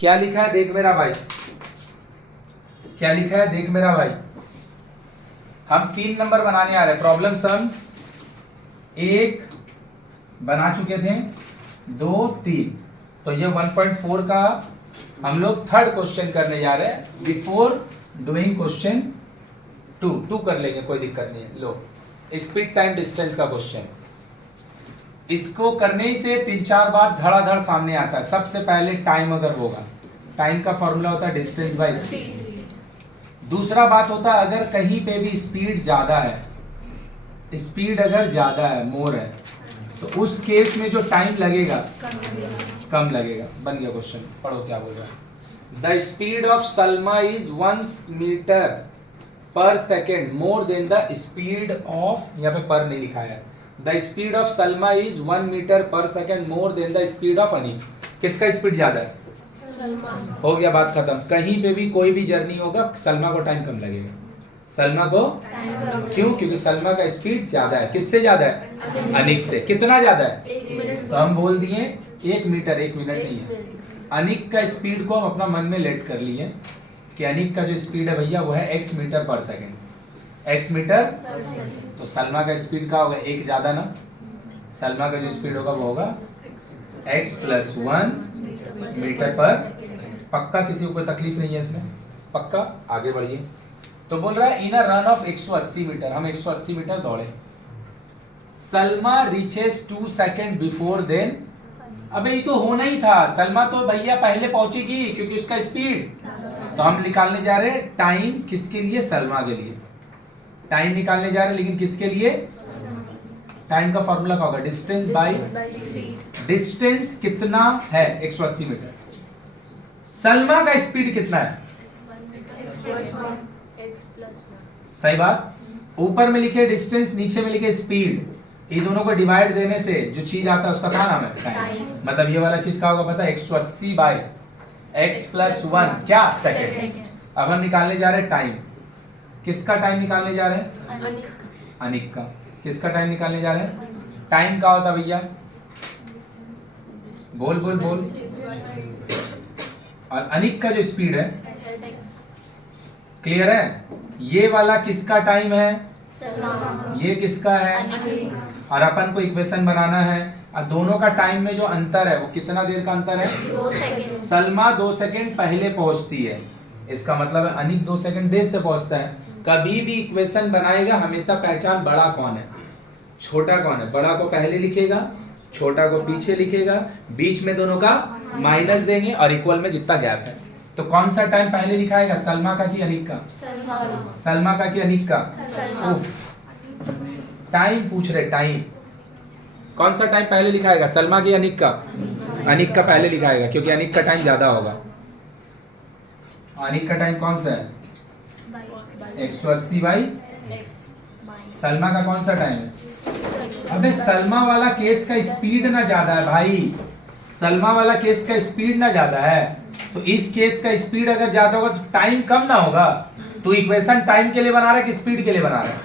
क्या लिखा है देख मेरा भाई, क्या लिखा है देख मेरा भाई। हम 3 नंबर बनाने आ रहे हैं। प्रॉब्लम सम्स 1 बना चुके थे, 2 3, तो ये 1.4 का हम लोग थर्ड क्वेश्चन करने जा रहे हैं। बिफोर डूइंग क्वेश्चन 2 कर लेंगे, कोई दिक्कत नहीं है। लो, स्पीड टाइम डिस्टेंस का क्वेश्चन, इसको करने ही से 3-4 बार धड़ाधड़ सामने आता है। सबसे पहले टाइम अगर होगा, टाइम का फॉर्मूला होता है डिस्टेंस बाय स्पीड। दूसरा बात होता है अगर कहीं पे भी स्पीड ज्यादा है, स्पीड अगर ज्यादा है, मोर है, तो उस केस में जो टाइम लगेगा कम लगेगा। बन गया क्वेश्चन, पढ़ो क्या बोल रहा है। The speed of Salma is 1 metre per second more than the speed of, यहाँ पे पर नहीं लिखा है, the speed of Salma is 1 metre per second more than the speed of Anik. किसका स्पीड ज्यादा है? हो गया, बात खत्म। कहीं पे भी कोई भी जर्नी होगा, सलमा को टाइम कम लगेगा। सलमा को क्यों? क्योंकि सलमा का स्पीड ज्यादा है। किससे ज्यादा है? अनिक से। कितना ज्यादा है? तो हम बोल दिए 1 मीटर, 1 मिनट नहीं है। अनिक का स्पीड को हम अपना मन में लेट कर लिए कि अनिक का जो स्पीड है भैया वो है x metre per second. x metre, तो सलमा का स्पीड का होगा 1 ज्यादा ना, सलमा का जो स्पीड होगा वो होगा x + 1 मीटर पर। पक्का? किसी को कोई तकलीफ नहीं है इसमें? पक्का? आगे बढ़िए। तो बोल रहा है in a run of 180 metre, हम 180 मीटर दौड़े, Salma reaches 2 second before then. अबे ये तो होना ही था, सलमा तो भैया पहले पहुंचेगी क्योंकि उसका स्पीड। तो हम निकालने जा रहे हैं टाइम, किसके लिए? सलमा के लिए टाइम निकालने जा रहे हैं, लेकिन किसके लिए? टाइम का फॉर्मूला क्या होगा? Distance by distance. कितना है? 180 मीटर। सलमा का स्पीड कितना है? सही बात। ऊपर में लिखे डिस्टेंस, नीचे में लिखे स्पीड, ये दोनों को डिवाइड देने से जो चीज आता है उसका क्या नाम है? टाइम। मतलब ये वाला चीज क्या होगा पता है? 180 बाय x + 1 क्या? सेकेंड। अब हम निकालने जा रहे हैं टाइम। किसका टाइम निकालने जा रहे हैं? अनिक का। किसका टाइम निकालने जा रहे हैं? टाइम क्या होता भैया? बोल बोल बोल। और अनिक का जो स्पीड है, क्लियर है? ये वाला किसका टाइम है? ये किसका है? और अपन को इक्वेशन बनाना है, और दोनों का टाइम में जो अंतर है वो कितना देर का अंतर है? 2 सेकंड। सलमा 2 सेकंड पहले पहुंचती है, इसका मतलब है अनिक 2 सेकंड देर से पहुंचता है। कभी भी इक्वेशन बनाएगा हमेशा पहचान बड़ा कौन है, छोटा कौन है। बड़ा को पहले लिखेगा, छोटा को पीछे लिखेगा, बीच में दोनों का माइनस देंगे और इक्वल में जितना गैप है। तो कौन सा टाइम पहले लिखाएगा? सलमा का कि अनिक का? सलमा का कि अनिक का? टाइम पूछ रहे, टाइम कौन सा टाइम पहले लिखाएगा? सलमा की अनिक का? अनिक का पहले लिखाएगा क्योंकि अनिक का टाइम ज्यादा होगा। अनिक का टाइम कौन सा है? 180 बाई। सलमा का कौन सा टाइम है? अबे सलमा वाला केस का स्पीड ना ज्यादा है भाई, सलमा वाला केस का स्पीड ना ज्यादा है, तो इस केस का स्पीड अगर ज्यादा होगा तो टाइम कम ना होगा। तो इक्वेशन टाइम के लिए बना रहा है कि स्पीड के लिए बना रहा है?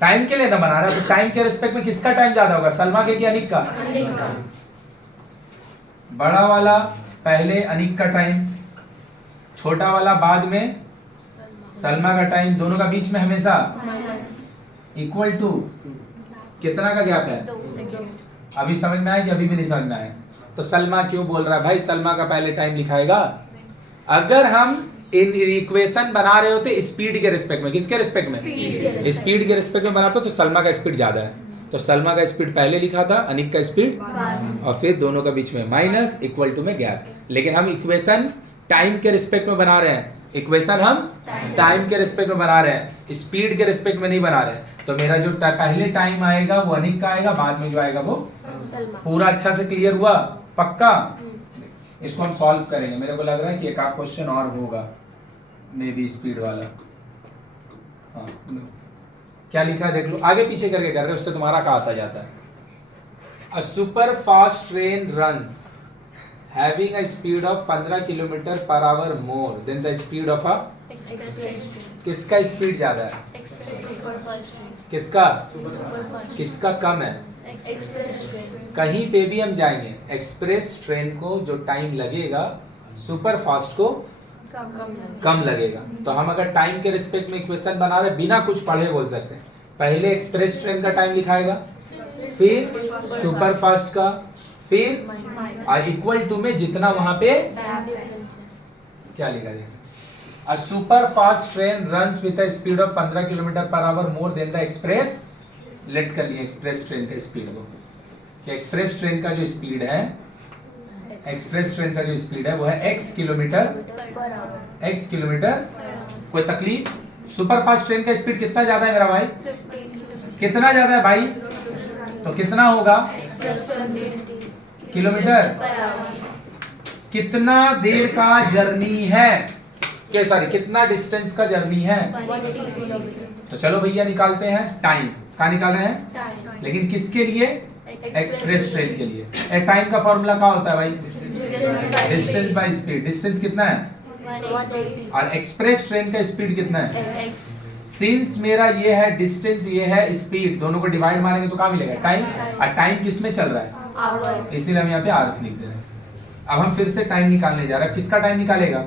टाइम के लिए ना बना रहा है। तो टाइम के रिस्पेक्ट में किसका टाइम ज्यादा होगा? सलमा के कि अनिक का? बड़ा वाला पहले अनिक का टाइम, छोटा वाला बाद में सलमा का टाइम, दोनों का बीच में हमेशा इक्वल टू कितना का गैप है? 2 सेकंड। अभी समझ में आया कि अभी भी नहीं समझ में आया? तो सलमा क्यों बोल रहा है भाई? सलमा का पहले टाइम लिखाएगा। अगर हम इन इक्वेशन बना रहे होते स्पीड के रिस्पेक्ट में, किसके रिस्पेक्ट में? स्पीड के रिस्पेक्ट में बनाते तो सलमा का स्पीड ज्यादा है, तो सलमा का स्पीड पहले लिखा था, अनिक का स्पीड, और फिर दोनों के बीच में माइनस, इक्वल टू में गैप। लेकिन हम इक्वेशन टाइम के रिस्पेक्ट में बना रहे हैं, इक्वेशन हम टाइम के रिस्पेक्ट में बना रहे हैं, स्पीड के रिस्पेक्ट में नहीं बना रहे हैं। तो मेरा जो पहले टाइम आएगा वो अनिक का आएगा, बाद में जो आएगा वो पूरा। अच्छा से क्लियर हुआ? पक्का? इसको हम सॉल्व करेंगे। मेरे को लग रहा है कि एक आध क्वेश्चन और होगा, मे बी स्पीड वाला। हाँ, क्या लिखा है देख लो, आगे पीछे करके कर रहे हो, उससे तुम्हारा क्या आता जाता है। A super fast train runs having a speed of 15 km/h more than the speed of a. किसका स्पीड ज्यादा है? किसका? किसका कम है? कहीं पे भी हम जाएंगे, एक्सप्रेस ट्रेन को जो टाइम लगेगा सुपर फास्ट को कम लगेगा। तो हम अगर टाइम के रिस्पेक्ट में इक्वेशन बना रहे बिना कुछ पढ़े बोल सकते हैं, पहले एक्सप्रेस ट्रेन का टाइम लिखाएगा, फिर सुपर फास्ट का, फिर इक्वल टू में जितना वहां पे क्या लिखा जाएगा, A super fast train runs with a speed of 15 kilometre per hour more than the express. Late कर लिए एक्सप्रेस ट्रेन के स्पीड को, कि एक्सप्रेस ट्रेन का जो स्पीड है, एक्सप्रेस ट्रेन का जो स्पीड है वो है x किलोमीटर कोई तकलीफ? सुपर फास्ट ट्रेन का स्पीड कितना ज्यादा है मेरा भाई? कितना ज्यादा है भाई? तो कितना होगा किलोमीटर? कितना देर का जर्नी है, क्या सॉरी कितना डिस्टेंस का जर्नी है? तो चलो भैया निकालते हैं टाइम। कहाँ निकाल रहे हैं? लेकिन किसके लिए? एक्सप्रेस ट्रेन के लिए। टाइम का फॉर्मूला क्या होता है भाई? Distance by speed. डिस्टेंस कितना है? और एक्सप्रेस ट्रेन का स्पीड कितना है? सिंस मेरा ये है डिस्टेंस, ये है स्पीड, दोनों को डिवाइड मारेंगे तो क्या मिलेगा? टाइम। और टाइम किस में चल रहा है? इसीलिए हम यहाँ पे आवर्स लिख दे रहे हैं। अब हम फिर से टाइम निकालने जा रहे हैं। किसका टाइम निकालेगा?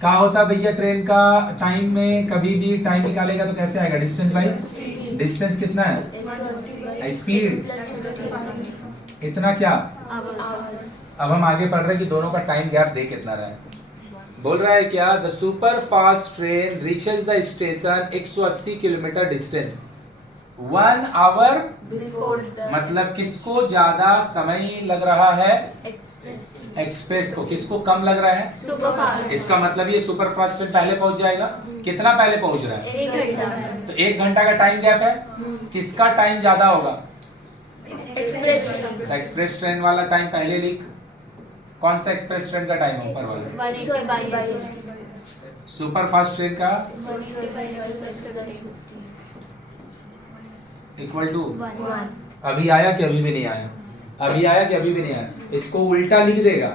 क्या होता भैया ट्रेन का टाइम में कभी भी टाइम निकालेगा तो कैसे आएगा? डिस्टेंस बाई डिस्टेंस कितना है? स्पीड। इतना क्या? अब हम आगे पढ़ रहे हैं कि दोनों का टाइम गैप दे कितना रहा है। बोल रहा है क्या? The super fast train reaches the station 180 kilometre distance 1 hour. मतलब किसको ज्यादा समय लग रहा है? एक्सप्रेस को। किसको कम लग रहा है? इसका मतलब ये सुपर फास्ट ट्रेन पहले पहुंच जाएगा। कितना पहले पहुंच रहा है? 1 घंटा। तो 1 घंटा का टाइम गैप है। किसका टाइम ज्यादा होगा? एक्सप्रेस ट्रेन वाला टाइम पहले लिख। कौन सा एक्सप्रेस ट्रेन का टाइम है? ऊपर वाला। सुपर फास्ट ट्रेन का इक्वल टू 1। अभी आया कि अभी भी नहीं आया? अभी आया कि अभी भी नहीं आया? इसको उल्टा लिख देगा,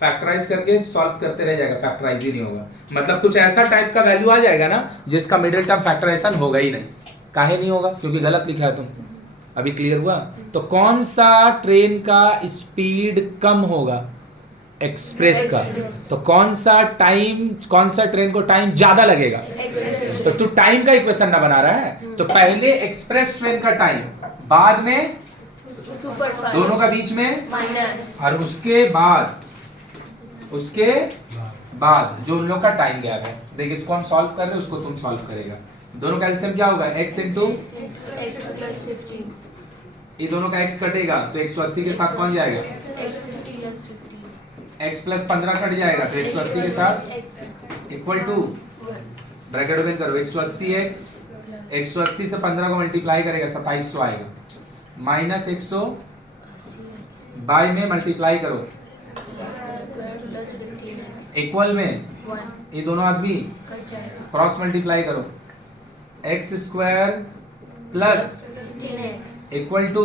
फैक्टराइज करके सॉल्व करते रह जाएगा, फैक्टराइज ही नहीं होगा। मतलब कुछ ऐसा टाइप का वैल्यू आ जाएगा ना जिसका मिडिल टर्म फैक्टराइजेशन होगा ही नहीं। काहे नहीं होगा? क्योंकि गलत लिखा है तुम। अभी क्लियर हुआ? तो कौन सा ट्रेन का स्पीड कम होगा? एक्सप्रेस का। तो कौन सा ट्रेन को टाइम ज्यादा लगेगा? तो तू टाइम का इक्वेशन ना बना रहा है, तो पहले एक्सप्रेस ट्रेन का टाइम, बाद में दोनों का बीच में माइनस, और उसके बाद जो उन लोग का टाइम गैप है। देख इसको हम सॉल्व कर रहे हैं, उसको तुम सॉल्व करेगा। दोनों का एलसीएम क्या होगा? x इंटू ये दोनों का x कटेगा तो 180 के साथ कौन जाएगा? x प्लस 15 कट जाएगा तो 180 के साथ इक्वल टू ब्रैकेट ओपन करो 180x 180 से 15 को मल्टीप्लाई करेगा 2700 आएगा, माइनस 100 बाय में मल्टीप्लाई करो इक्वल में ये दोनों आदमी क्रॉस मल्टीप्लाई करो x square plus equal to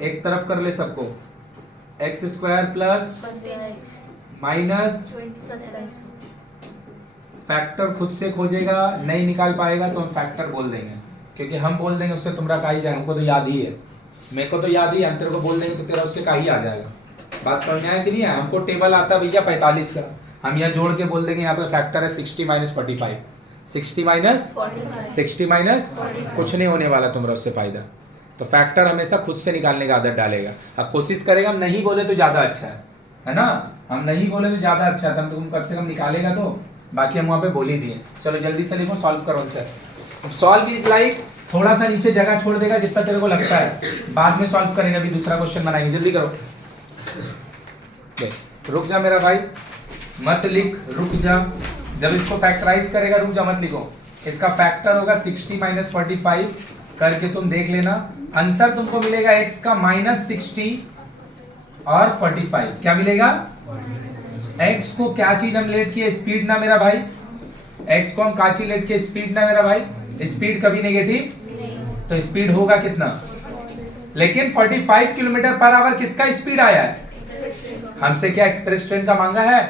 एक तरफ कर ले सबको x square plus minus factor खुद से खोजेगा, नहीं निकाल पाएगा तो हम फैक्टर बोल देंगे, क्योंकि हम बोल देंगे उससे तुम्हारा का ही जाएगा। हमको तो याद ही है, मेरे को तो याद ही है, हम तेरे को बोल देंगे तो तेरा उससे का ही आ जाएगा। बात समझ में आया कि नहीं है? हमको टेबल आता है भैया 45 का, हम यहाँ जोड़ के बोल देंगे यहाँ पे फैक्टर है 60 माइनस 45, 60 माइनस कुछ नहीं होने वाला तुम्हारा उससे फायदा। तो फैक्टर हमेशा खुद से निकालने का आदत डालेगा। अब कोशिश करेगा हम नहीं बोले तो ज्यादा अच्छा है ना, हम नहीं बोले तो ज्यादा अच्छा है, तुम कम से कम निकालेगा तो, बाकी हम वहाँ पे बोल ही दिए। चलो जल्दी से लिखो, सॉल्व करो आंसर। सॉल्व इज लाइक थोड़ा सा नीचे जगह छोड़ देगा जितना तेरे को लगता है, बाद में सॉल्व करेगा, अभी दूसरा क्वेश्चन बनाएंगे। जल्दी करो, रुक जा मेरा भाई, मत लिख, रुक जा। जब इसको फैक्टराइज करेगा रुक जा, मत लिखो। इसका फैक्टर होगा 60 माइनस 45 करके तुम देख लेना, आंसर तुमको मिलेगा x का माइनस 60 और 45। क्या मिलेगा? x को क्या चीज हम लेट किए? स्पीड ना मेरा भाई, x को हम क्या चीज लेट किए? स्पीड ना मेरा भाई। स्पीड कभी नेगेटिव, तो स्पीड होगा कितना? लेकिन 45 किलोमीटर पर आवर किसका स्पीड आया है? हमसे क्या एक्सप्रेस ट्रेन का मांगा है?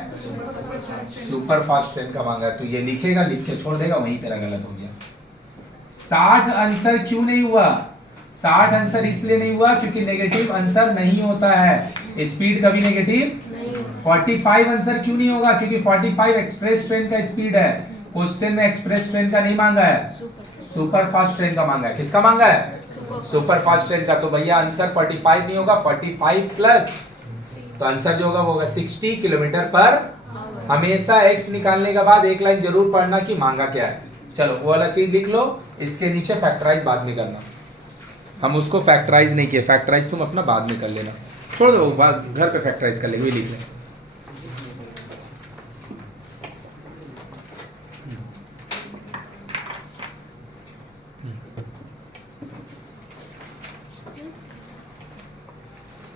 सुपर फास्ट ट्रेन का मांगा है। तो ये लिखेगा, लिख के छोड़ देगा, वहीं तेरा गलत हो गया। 60 आंसर क्यों नहीं हुआ? 60 आंसर इसलिए नहीं हुआ क्योंकि नेगेटिव आंसर नहीं होता है, स्पीड कभी नेगेटिव 45 आंसर क्यों नहीं होगा? क्योंकि 45 एक्सप्रेस ट्रेन का स्पीड है। क्वेश्चन में एक्सप्रेस ट्रेन का नहीं मांगा है, सुपर फास्ट ट्रेन का मांगा है। किसका मांगा है? सुपर फास्ट ट्रेन का। तो भैया आंसर 45 नहीं होगा, 45 प्लस, तो आंसर जो होगा वो होगा 60 किलोमीटर पर। हमेशा x निकालने के बाद एक लाइन जरूर पढ़ना कि मांगा क्या है। चलो वो वाला चीज लिख लो, इसके नीचे फैक्टराइज बाद में करना। हम उसको फैक्टराइज नहीं किए, फैक्टराइज तुम अपना बाद में कर लेना, छोड़ दो, घर पे फैक्टराइज कर लेंगे, लिख लें।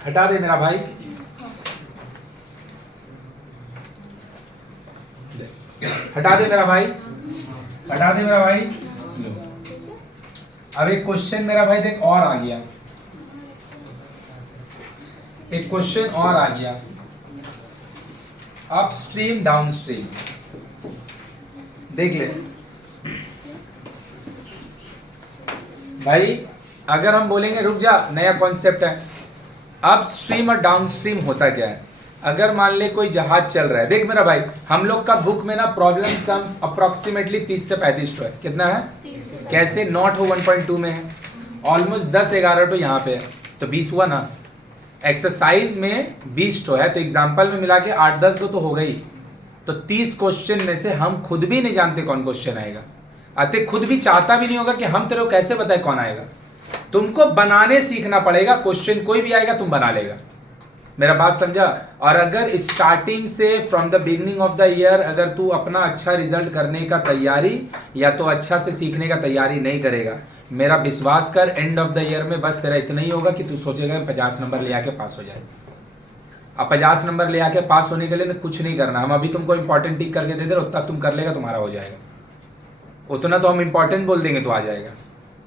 हटा दे मेरा भाई, हटा दे मेरा भाई, हटा दे मेरा भाई। अब एक क्वेश्चन मेरा भाई देख और आ गया, एक क्वेश्चन और आ गया, अपस्ट्रीम डाउनस्ट्रीम। देख ले भाई, अगर हम बोलेंगे रुक जा, नया कॉन्सेप्ट है, अपस्ट्रीम और डाउनस्ट्रीम होता क्या है? अगर मान ले कोई जहाज चल रहा है, देख मेरा भाई, हम लोग का बुक में ना प्रॉब्लम सम्स अप्रोक्सीमेटली 30 से 35 है। कितना है? कैसे? नॉट हो 1.2 में है, ऑलमोस्ट 10-11 तो यहाँ पे है, तो 20 हुआ ना। एक्सरसाइज में 20 है, तो एग्जाम्पल में मिला के 8-10 तो हो गई। तो 30 क्वेश्चन में से हम खुद भी नहीं जानते कौन क्वेश्चन आएगा, अतः खुद भी चाहता भी नहीं होगा कि हम तेरे को कैसे बताए कौन आएगा। तुमको बनाने सीखना पड़ेगा, क्वेश्चन कोई भी आएगा तुम बना लेगा। मेरा बात समझा? और अगर स्टार्टिंग से from the beginning of the year अगर तू अपना अच्छा रिजल्ट करने का तैयारी या तो अच्छा से सीखने का तैयारी नहीं करेगा, मेरा विश्वास कर, एंड ऑफ द ईयर में बस तेरा इतना ही होगा कि तू सोचेगा 50 नंबर ले आके पास हो जाए। अब 50 नंबर ले आके पास होने के लिए कुछ नहीं करना, हम अभी तुमको इंपॉर्टेंट टिक करके दे दे, उतना तुम कर लेगा, तुम्हारा हो जाएगा। उतना तो हम इंपॉर्टेंट बोल देंगे तो आ जाएगा।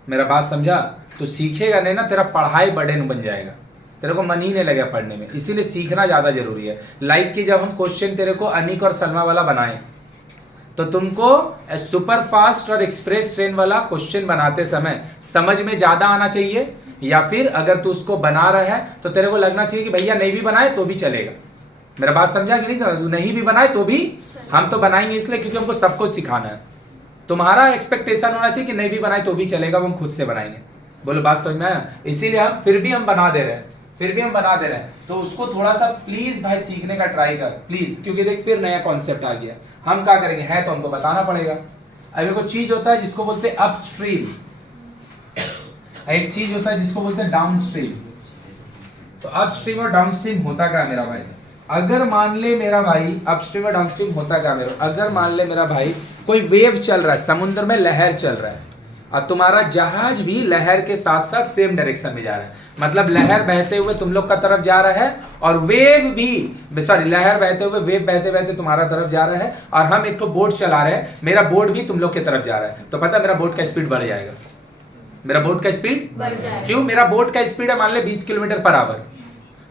मेरा बात समझा? तो सीखेगा नहीं ना, तेरा पढ़ाई बर्डन बन जाएगा, तेरे को मन ही नहीं लगेगा पढ़ने में। इसीलिए सीखना ज़्यादा जरूरी है। लाइक कि जब हम क्वेश्चन तेरे को अनिक और सलमा वाला बनाए, तो तुमको सुपर फास्ट और एक्सप्रेस ट्रेन वाला क्वेश्चन बनाते समय समझ में ज़्यादा आना चाहिए, या फिर अगर तू उसको बना रहा है तो तेरे को लगना चाहिए कि भैया नहीं भी बनाए तो भी चलेगा। मेरा बात समझा कि नहीं समझा? तू नहीं भी बनाए तो भी हम तो बनाएंगे, इसलिए क्योंकि हमको सब कुछ सिखाना है। तुम्हारा एक्सपेक्टेशन होना चाहिए कि नहीं भी बनाए तो भी चलेगा, हम खुद से बनाएंगे। बोलो बात समझ में आया? इसीलिए हम फिर भी हम बना दे रहे हैं, फिर भी हम बना दे रहे हैं। तो उसको थोड़ा सा प्लीज भाई सीखने का ट्राई कर प्लीज, क्योंकि देख फिर नया कॉन्सेप्ट आ गया। हम क्या करेंगे, है तो हमको बताना पड़ेगा। अब एक चीज होता है जिसको बोलते हैं अपस्ट्रीम, एक चीज होता है जिसको बोलते हैं डाउनस्ट्रीम। तो अपस्ट्रीम और डाउनस्ट्रीम होता क्या मेरा भाई? अगर मान ले मेरा भाई, अपस्ट्रीम और डाउनस्ट्रीम होता क्या मेरा, अगर मान ले मेरा भाई कोई वेव चल रहा है, समुद्र में लहर चल रहा है, और तुम्हारा जहाज भी लहर के साथ साथ सेम डायरेक्शन में जा रहा है। मतलब लहर बहते हुए तुम लोग का तरफ जा रहा है, और वेव भी, सॉरी, लहर बहते हुए वेव बहते बहते तुम्हारा तरफ जा रहा है, और हम एक तो बोट चला रहे हैं, मेरा बोट भी तुम लोग की तरफ जा रहा है। तो पता है मेरा बोट का स्पीड बढ़ जाएगा, मेरा बोट का स्पीड बढ़ जाएगा। क्यों? मेरा बोट का स्पीड है मान ले 20 किलोमीटर पर आवर,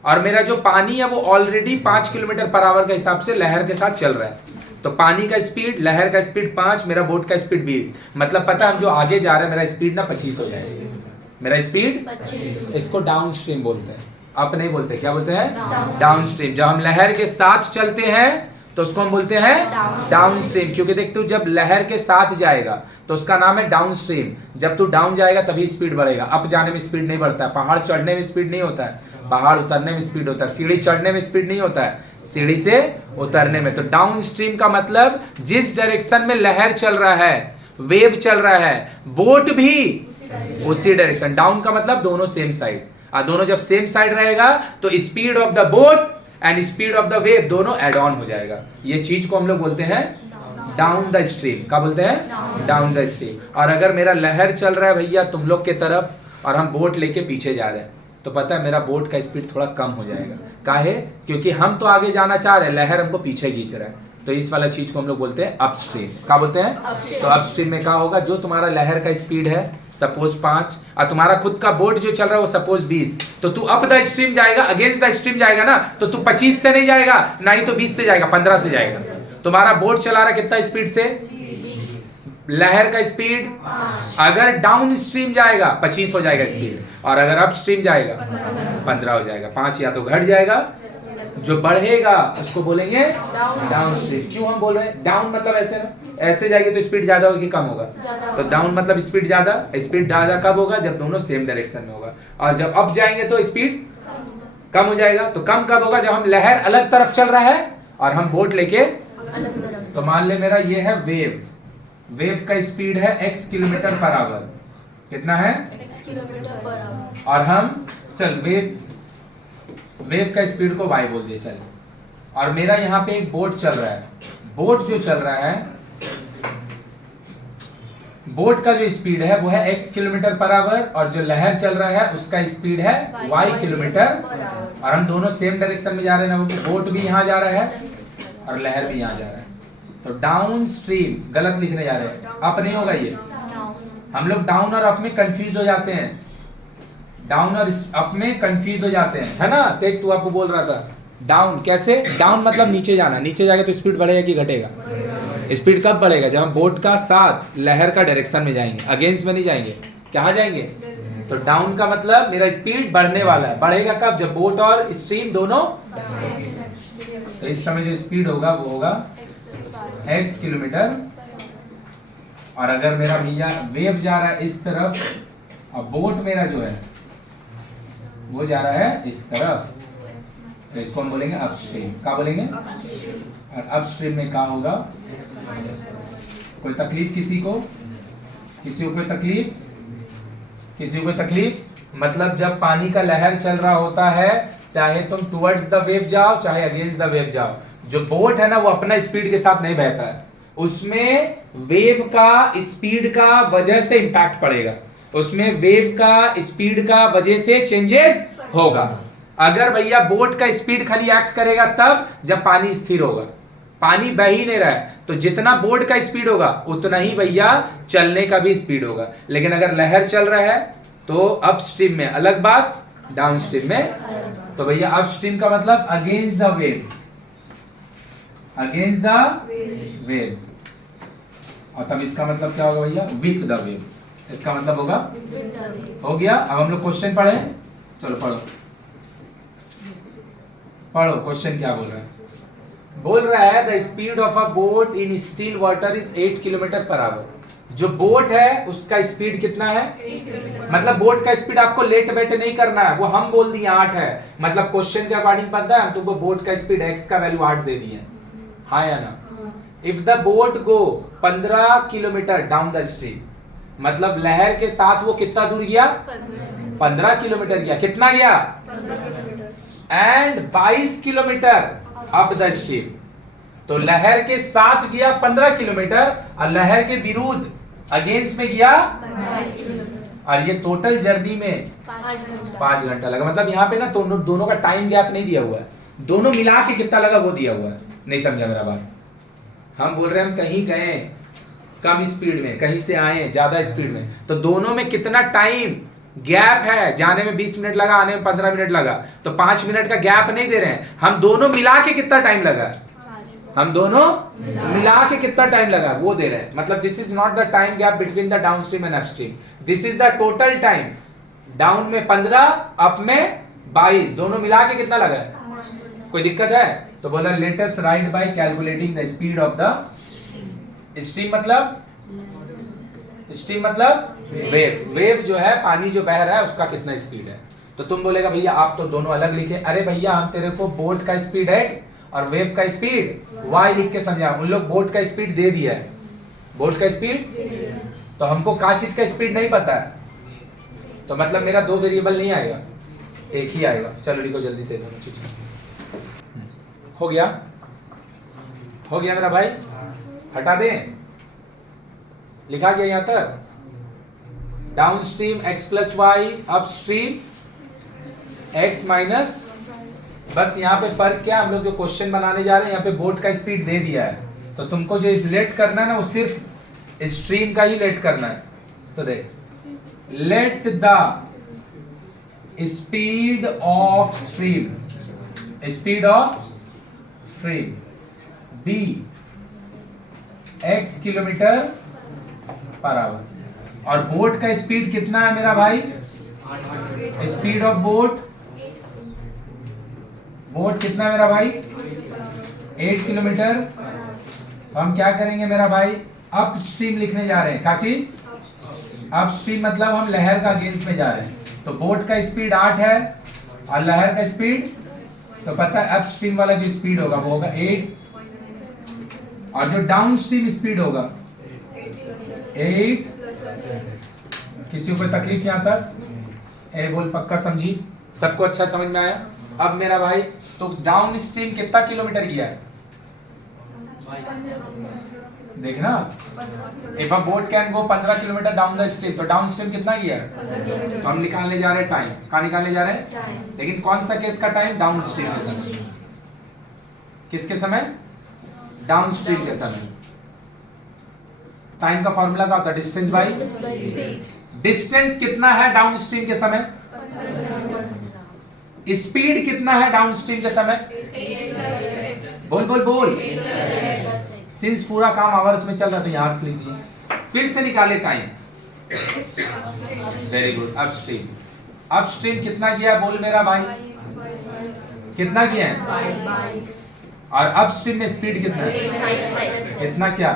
और मेरा जो पानी है वो ऑलरेडी 5 किलोमीटर पर आवर के हिसाब से लहर के साथ चल रहा है। तो पानी का स्पीड, लहर का स्पीड 5, मेरा बोट का स्पीड 20, मतलब पता है हम जो आगे जा रहे हैं मेरा स्पीड ना 25 हो जाएगा, मेरा स्पीड 25। इसको डाउन स्ट्रीम बोलते हैं, आप नहीं बोलते, क्या बोलते हैं? Down stream. जब हम लहर के साथ चलते हैं तो उसको हम बोलते हैं डाउन स्ट्रीम, क्योंकि देख तू जब लहर के साथ जाएगा तो उसका नाम है डाउन स्ट्रीम। जब तू डाउन जाएगा तभी स्पीड बढ़ेगा, अप जाने में स्पीड नहीं बढ़ता है, पहाड़ चढ़ने में स्पीड नहीं होता है, पहाड़ उतरने में स्पीड होता है, सीढ़ी चढ़ने में स्पीड नहीं होता है, सीढ़ी से उतरने में। तो डाउन स्ट्रीम का मतलब जिस डायरेक्शन में लहर चल रहा है, वेव चल रहा है, बोट भी उसी डायरेक्शन। डाउन का मतलब दोनों सेम साइड, और दोनों जब सेम साइड रहेगा तो speed of the boat and speed of the wave दोनों एड ऑन हो जाएगा। ये चीज को हम लोग बोलते हैं डाउन द स्ट्रीम। क्या बोलते हैं? Down the stream. और अगर मेरा लहर चल रहा है भैया तुम लोग के तरफ और हम बोट लेके पीछे जा रहे हैं, तो पता है मेरा बोट का स्पीड थोड़ा कम हो जाएगा। काहे? क्योंकि हम तो आगे जाना चाह रहे हैं, लहर हमको पीछे खींच रहा है। तो इस वाला चीज को हम लोग बोलते हैं अपस्ट्रीम। क्या बोलते हैं? तो अपस्ट्रीम में क्या होगा, जो तुम्हारा लहर का स्पीड है सपोज 5 और तुम्हारा खुद का बोट जो चल रहा है वो सपोज 20, तो तू अप द स्ट्रीम जाएगा, अगेंस्ट द स्ट्रीम जाएगा ना, तो तू 25 से नहीं जाएगा, ना ही तो 20 से जाएगा, 15 से जाएगा। तुम्हारा बोट चला रहा है कितना स्पीड से? लहर का स्पीड अगर डाउन स्ट्रीम जाएगा 25 हो जाएगा स्पीड, और अगर अप स्ट्रीम जाएगा 15 हो जाएगा। 5 या तो घट जाएगा जो बढ़ेगा उसको बोलेंगे डाउन स्ट्रीम। क्यों हम बोल रहे हैं डाउन? मतलब ऐसे ना, ऐसे जाएगी तो स्पीड ज्यादा होगी कम होगा? तो डाउन मतलब स्पीड ज्यादा। स्पीड ज्यादा कब होगा? जब दोनों सेम डायरेक्शन में होगा। और जब अप जाएंगे तो स्पीड कम हो जाएगा। तो कम कब होगा? जब हम लहर अलग तरफ चल रहा है और हम बोट लेके, तो मान ले मेरा ये है वेव, वेव का स्पीड है x किलोमीटर पर आवर। कितना है? x kilometre per hour. और हम चल वेव का स्पीड को y बोल दिए चल। और मेरा यहाँ पे एक बोट चल रहा है, बोट जो चल रहा है, बोट का जो स्पीड है वो है x किलोमीटर पर आवर, और जो लहर चल रहा है उसका स्पीड है y किलोमीटर। और हम दोनों सेम डायरेक्शन में जा रहे हैं ना, बोट भी यहाँ जा रहा है और लहर भी यहाँ जा रहा है। तो डाउन स्ट्रीम गलत लिखने जा रहे हैं, अप नहीं होगा ये। हम लोग डाउन और अप में कंफ्यूज हो जाते हैं, डाउन और अप में कंफ्यूज हो जाते हैं, है ना? तेज तू आपको बोल रहा था डाउन कैसे? डाउन मतलब नीचे जाना, नीचे जाएगा तो स्पीड बढ़ेगा कि घटेगा? स्पीड कब बढ़ेगा? जब हम बोट का साथ लहर का डायरेक्शन में जाएंगे, अगेंस्ट में नहीं जाएंगे। कहाँ जाएंगे? तो डाउन का मतलब मेरा स्पीड बढ़ने वाला है। बढ़ेगा कब? जब बोट और स्ट्रीम दोनों, तो इस समय जो स्पीड होगा वो होगा x किलोमीटर। और अगर मेरा भैया वेव जा रहा है इस तरफ और बोट मेरा जो है वो जा रहा है इस तरफ, तो इसको हम बोलेंगे अपस्ट्रीम। क्या बोलेंगे? और अपस्ट्रीम में क्या होगा? कोई तकलीफ किसी को? किसी को कोई तकलीफ? किसी को कोई तकलीफ? मतलब जब पानी का लहर चल रहा होता है, चाहे तुम टुवर्ड्स द वेव जाओ चाहे अगेंस्ट द वेव जाओ, जो बोट है ना वो अपना स्पीड के साथ नहीं बहता है, उसमें वेव का स्पीड का वजह से इंपैक्ट पड़ेगा, उसमें वेव का स्पीड का वजह से चेंजेस होगा। अगर भैया बोट का स्पीड खाली एक्ट करेगा तब जब पानी स्थिर होगा, पानी बह ही नहीं रहा है, तो जितना बोट का स्पीड होगा उतना ही भैया चलने का भी स्पीड होगा। लेकिन अगर लहर चल रहा है तो अप स्ट्रीम में अलग बात, डाउन स्ट्रीम में। तो भैया अप स्ट्रीम का मतलब against the wave, against the wave. और तब इसका मतलब क्या होगा भैया? With the wave. इसका मतलब होगा, हो गया। अब हम लोग क्वेश्चन पढ़े, चलो पढ़ो पढ़ो। क्वेश्चन क्या बोल रहा है? बोल रहा है the speed of a boat in still water is 8 kilometre per our. जो बोट है उसका स्पीड कितना है? मतलब बोट का स्पीड आपको लेट वेट नहीं करना है, वो हम बोल दिए 8 है। मतलब क्वेश्चन के अकॉर्डिंग पता है, हम तुमको बोट का स्पीड x का वैल्यू 8 दे दिए, हाँ या ना? If the boat go 15 kilometre down the stream, मतलब लहर के साथ वो कितना दूर गया? 15 किलोमीटर गया। कितना गया? And 22 kilometre up the stream. तो लहर के साथ गया 15 किलोमीटर और लहर के विरुद्ध अगेंस्ट में गया, और ये टोटल जर्नी में 5 घंटा लगा। मतलब यहाँ पे ना दोनों का टाइम गैप नहीं दिया हुआ है, दोनों मिला के कितना लगा वो दिया हुआ है। नहीं समझा मेरा बात? हम बोल रहे हैं हम कहीं गए कम स्पीड में, कहीं से आए ज्यादा स्पीड में, तो दोनों में कितना टाइम गैप है? जाने में 20 मिनट लगा, आने में 15 मिनट लगा, तो 5 मिनट का गैप नहीं दे रहे हैं हम। दोनों मिला के कितना टाइम लगा? हम दोनों मिला के कितना टाइम लगा वो दे रहे हैं। मतलब this is not the time gap between the down stream and upstream, this is the total time. Down में 15, अप में 22, दोनों मिला के कितना लगा? कोई दिक्कत है? तो बोला let us right bye calculating the speed of the stream. मतलब स्ट्रीम मतलब वेव, वेव जो है पानी जो बह रहा है उसका कितना स्पीड है। तो तुम बोलेगा भैया आप तो दोनों अलग लिखे। अरे भैया हम तेरे को बोट का स्पीड x और वेव का स्पीड y लिख के समझा। उन लोग बोट का स्पीड दे दिया है, बोट का स्पीड, तो हमको का चीज का स्पीड नहीं पता है, तो मतलब मेरा 2 वेरिएबल नहीं आएगा, एक ही आएगा। चलो लिखो जल्दी से दोनों चीज। हो गया? हो गया मेरा भाई? हटा दें? लिखा गया यहां तक? Down stream x plus y, up stream x minus. बस यहाँ पे फर्क क्या, हम लोग जो क्वेश्चन बनाने जा रहे हैं यहाँ पे बोट का स्पीड दे दिया है, तो तुमको जो लेट करना है ना वो सिर्फ स्ट्रीम का ही लेट करना है। तो देख, let the speed of stream, speed of stream be x kilometre per hour. और बोट का स्पीड कितना है मेरा भाई? स्पीड ऑफ बोट बोट कितना मेरा भाई 8 किलोमीटर। तो हम क्या करेंगे मेरा भाई अप स्ट्रीम लिखने जा रहे हैं। क्या चीज अप स्ट्रीम मतलब हम लहर का अगेंस्ट में जा रहे हैं। तो बोट का स्पीड 8 है और लहर का स्पीड तो पता है अप स्ट्रीम वाला जो स्पीड होगा वो होगा 8 और जो डाउन स्ट्रीम स्पीड होगा 8। किसी को कोई तकलीफ यहाँ तक ए बोल पक्का समझी सबको अच्छा समझ में आया। अब मेरा भाई तो डाउन स्ट्रीम कितना किलोमीटर गया है देखना if a boat can go 15 kilometre down the stream तो डाउन स्ट्रीम कितना गया है तो हम निकालने जा रहे हैं टाइम। कहाँ निकालने जा रहे हैं लेकिन कौन सा केस का टाइम डाउन स्ट्रीम के समय। किसके समय डाउन स्ट्रीम के समय। टाइम का फॉर्मूला क्या होता है डिस्टेंस बाई डिस्टेंस कितना है डाउन स्ट्रीम के समय स्पीड कितना है डाउन स्ट्रीम के समय बोल बोल बोल सिंस पूरा काम आवर्स में चल रहा है तो यहाँ से लिख दिए। फिर से निकाले time very good up stream कितना किया बोल मेरा भाई कितना किया है और अप स्ट्रीम में स्पीड कितना है कितना क्या